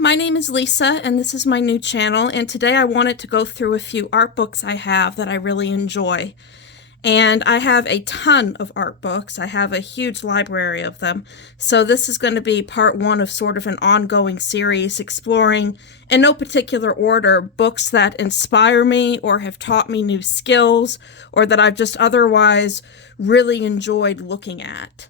my name is Lisa, and this is my new channel, and today I wanted to go through a few art books I have that I really enjoy. And I have a ton of art books. I have a huge library of them. So this is going to be part one of sort of an ongoing series exploring, in no particular order, books that inspire me or have taught me new skills or that I've just otherwise really enjoyed looking at.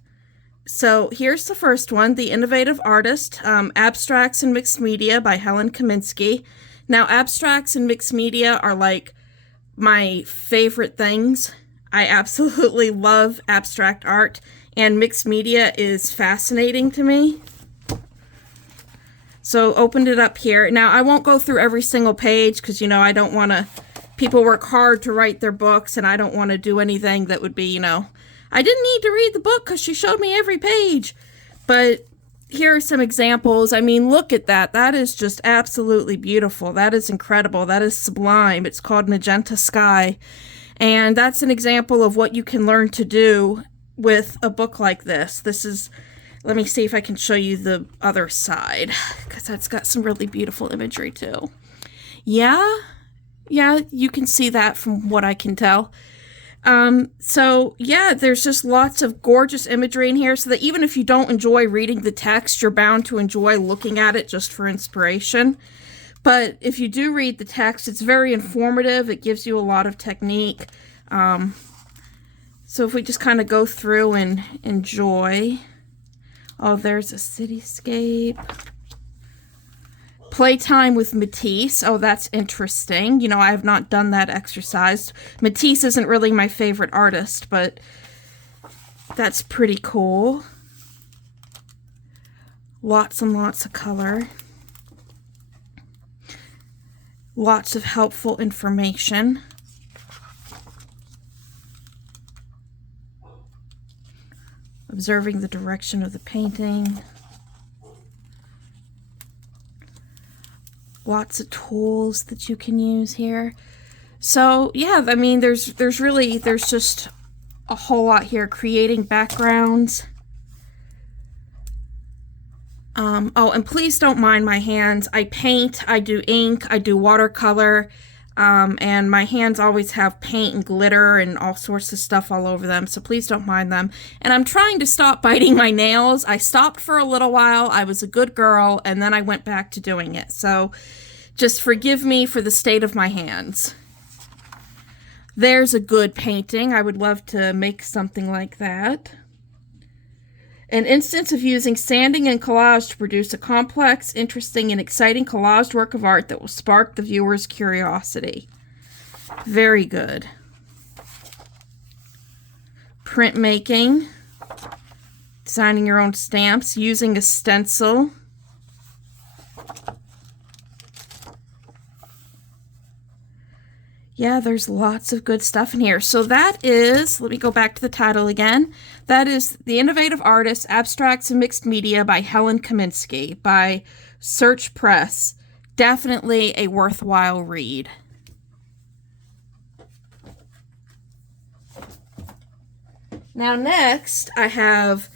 So here's the first one, The Innovative Artist, Abstracts and Mixed Media by Helen Kaminski. Now, abstracts and mixed media are like my favorite things. I absolutely love abstract art, and mixed media is fascinating to me. So opened it up here. Now, I won't go through every single page because, I don't want to, people work hard to write their books, and I don't want to do anything that would be, I didn't need to read the book because she showed me every page. But here are some examples. I mean, look at that. That is just absolutely beautiful. That is incredible. That is sublime. It's called Magenta Sky. And that's an example of what you can learn to do with a book like this. This is, let me see if I can show you the other side, because that's got some really beautiful imagery too. Yeah, you can see that from what I can tell. So yeah, there's just lots of gorgeous imagery in here so that even if you don't enjoy reading the text, you're bound to enjoy looking at it just for inspiration. But if you do read the text, it's very informative. It gives you a lot of technique. So if we just kind of go through and enjoy. Oh, there's a cityscape. Playtime with Matisse. Oh, that's interesting. I have not done that exercise. Matisse isn't really my favorite artist, but that's pretty cool. Lots and lots of color. Lots of helpful information. Observing the direction of the painting. Lots of tools that you can use here. So yeah, I mean, there's just a whole lot here. Creating backgrounds. Oh, and please don't mind my hands. I paint, I do ink, I do watercolor, and my hands always have paint and glitter and all sorts of stuff all over them, so please don't mind them. And I'm trying to stop biting my nails. I stopped for a little while. I was a good girl, and then I went back to doing it. So just forgive me for the state of my hands. There's a good painting. I would love to make something like that. An instance of using sanding and collage to produce a complex, interesting, and exciting collaged work of art that will spark the viewer's curiosity. Very good. Printmaking. Designing your own stamps. Using a stencil. Yeah, there's lots of good stuff in here. So that is, let me go back to the title again. That is The Innovative Artist, Abstracts and Mixed Media by Helen Kaminski by Search Press. Definitely a worthwhile read. Now next, I have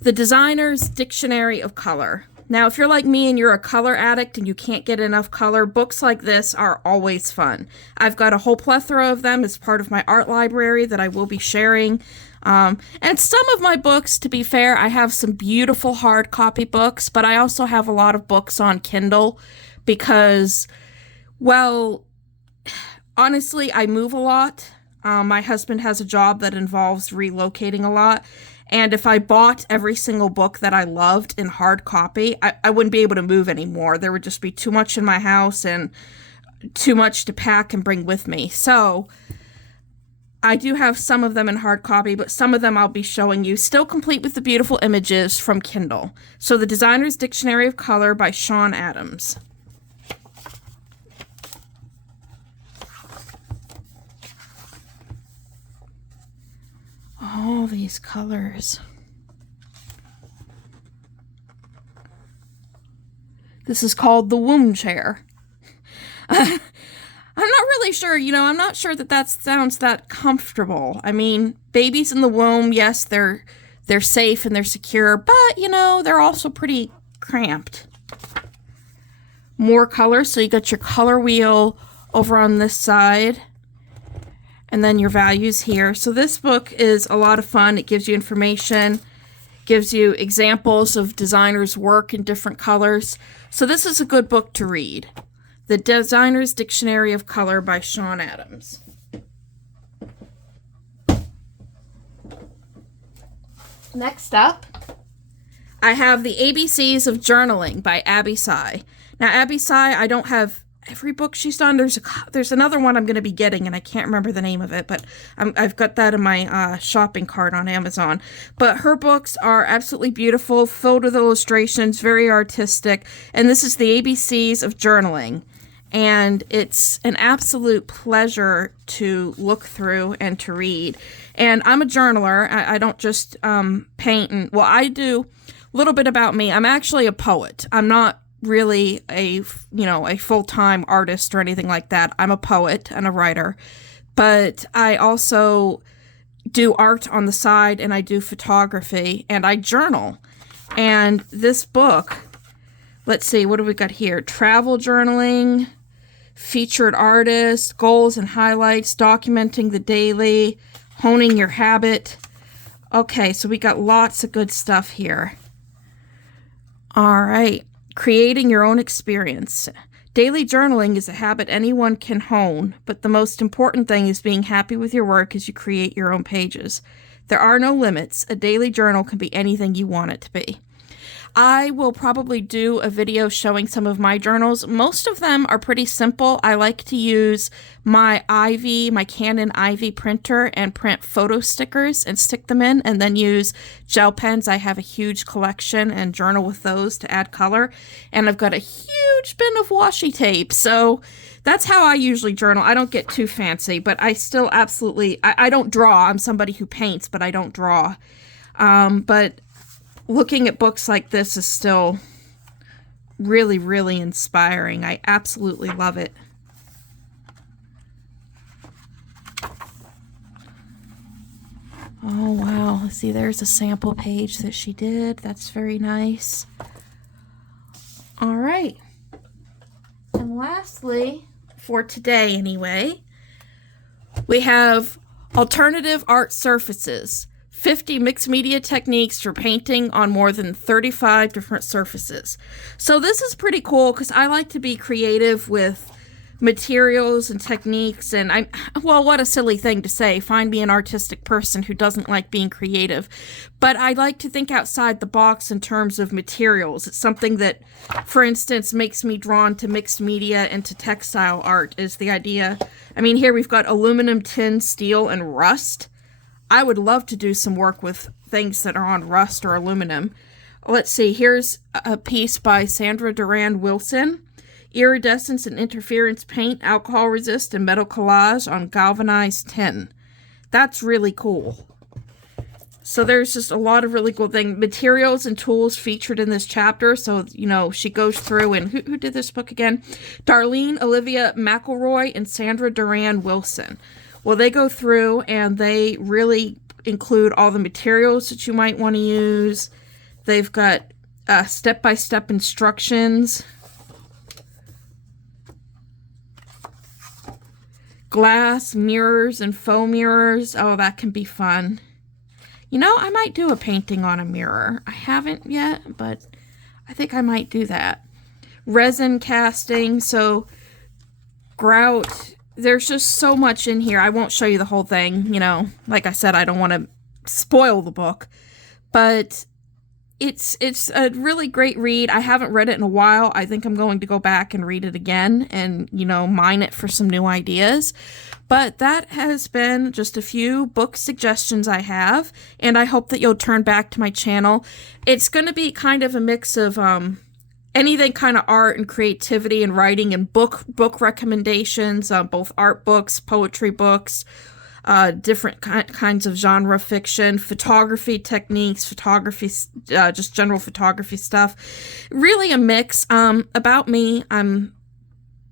The Designer's Dictionary of Color. Now, if you're like me and you're a color addict and you can't get enough color, books like this are always fun. I've got a whole plethora of them as part of my art library that I will be sharing. And some of my books, to be fair, I have some beautiful hard copy books, but I also have a lot of books on Kindle because, well, honestly, I move a lot. My husband has a job that involves relocating a lot. And if I bought every single book that I loved in hard copy, I wouldn't be able to move anymore. There would just be too much in my house and too much to pack and bring with me. So I do have some of them in hard copy, but some of them I'll be showing you, still complete with the beautiful images from Kindle. So The Designer's Dictionary of Color by Sean Adams. All these colors. This is called The Womb Chair. I'm not really sure, I'm not sure that sounds that comfortable. I mean, babies in the womb, yes, they're safe and they're secure, but, they're also pretty cramped. more colors. So you got your color wheel over on this side, and then your values here. So this book is a lot of fun. It gives you information, gives you examples of designers' work in different colors. So this is a good book to read. The Designer's Dictionary of Color by Shawn Adams. Next up, I have The ABCs of Journaling by Abby Sy. Now, Abby Sy, I don't have every book she's done. There's another one I'm going to be getting, and I can't remember the name of it, but I've got that in my shopping cart on Amazon. But her books are absolutely beautiful, filled with illustrations, very artistic, and this is The ABCs of Journaling. And it's an absolute pleasure to look through and to read. And I'm a journaler. I don't just paint. And well, I do a little bit about me. I'm actually a poet. I'm not really a full-time artist or anything like that. I'm a poet and a writer. But I also do art on the side, and I do photography, and I journal. And this book, let's see, what do we got here? Travel journaling, featured artists, goals and highlights, documenting the daily, honing your habit. Okay, so we got lots of good stuff here. All right, creating your own experience. Daily journaling is a habit anyone can hone, but the most important thing is being happy with your work as you create your own pages. There are no limits. A daily journal can be anything you want it to be. I will probably do a video showing some of my journals. Most of them are pretty simple. I like to use my Canon Ivy printer and print photo stickers and stick them in, and then use gel pens. I have a huge collection and journal with those to add color. And I've got a huge bin of washi tape. So that's how I usually journal. I don't get too fancy, but I still absolutely, I don't draw. I'm somebody who paints, but I don't draw. But looking at books like this is still really, really inspiring. I absolutely love it. Oh, wow. See, there's a sample page that she did. That's very nice. All right. And lastly, for today anyway, we have Alternative Art Surfaces. 50 mixed media techniques for painting on more than 35 different surfaces. So this is pretty cool because I like to be creative with materials and techniques, and well, what a silly thing to say. Find me an artistic person who doesn't like being creative. But I like to think outside the box in terms of materials. It's something that, for instance, makes me drawn to mixed media and to textile art is the idea. I mean, here we've got aluminum, tin, steel, and rust. I would love to do some work with things that are on rust or aluminum. Let's see, here's a piece by Sandra Duran Wilson. Iridescence and interference paint, alcohol resist, and metal collage on galvanized tin. That's really cool. So there's just a lot of really cool things. Materials and tools featured in this chapter. So, you know, she goes through, and who did this book again? Darlene Olivia McElroy and Sandra Duran Wilson. Well, they go through and they really include all the materials that you might want to use. They've got step-by-step instructions. Glass, mirrors, and faux mirrors. Oh, that can be fun. You know, I might do a painting on a mirror. I haven't yet, but I think I might do that. Resin casting, so grout. There's just so much in here. I won't show you the whole thing. You know, like I said, I don't want to spoil the book. But it's a really great read. I haven't read it in a while. I think I'm going to go back and read it again and, you know, mine it for some new ideas. But that has been just a few book suggestions I have, and I hope that you'll turn back to my channel. It's going to be kind of a mix of anything kind of art and creativity and writing and book recommendations, both art books, poetry books, different kinds of genre fiction, photography techniques, photography, just general photography stuff. Really a mix. About me, I'm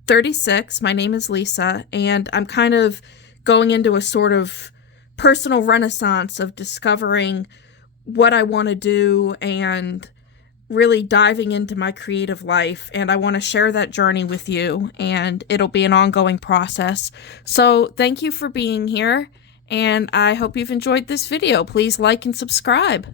36. My name is Lisa, and I'm kind of going into a sort of personal renaissance of discovering what I want to do and really diving into my creative life, and I want to share that journey with you, and it'll be an ongoing process. So thank you for being here, and I hope you've enjoyed this video. Please like and subscribe.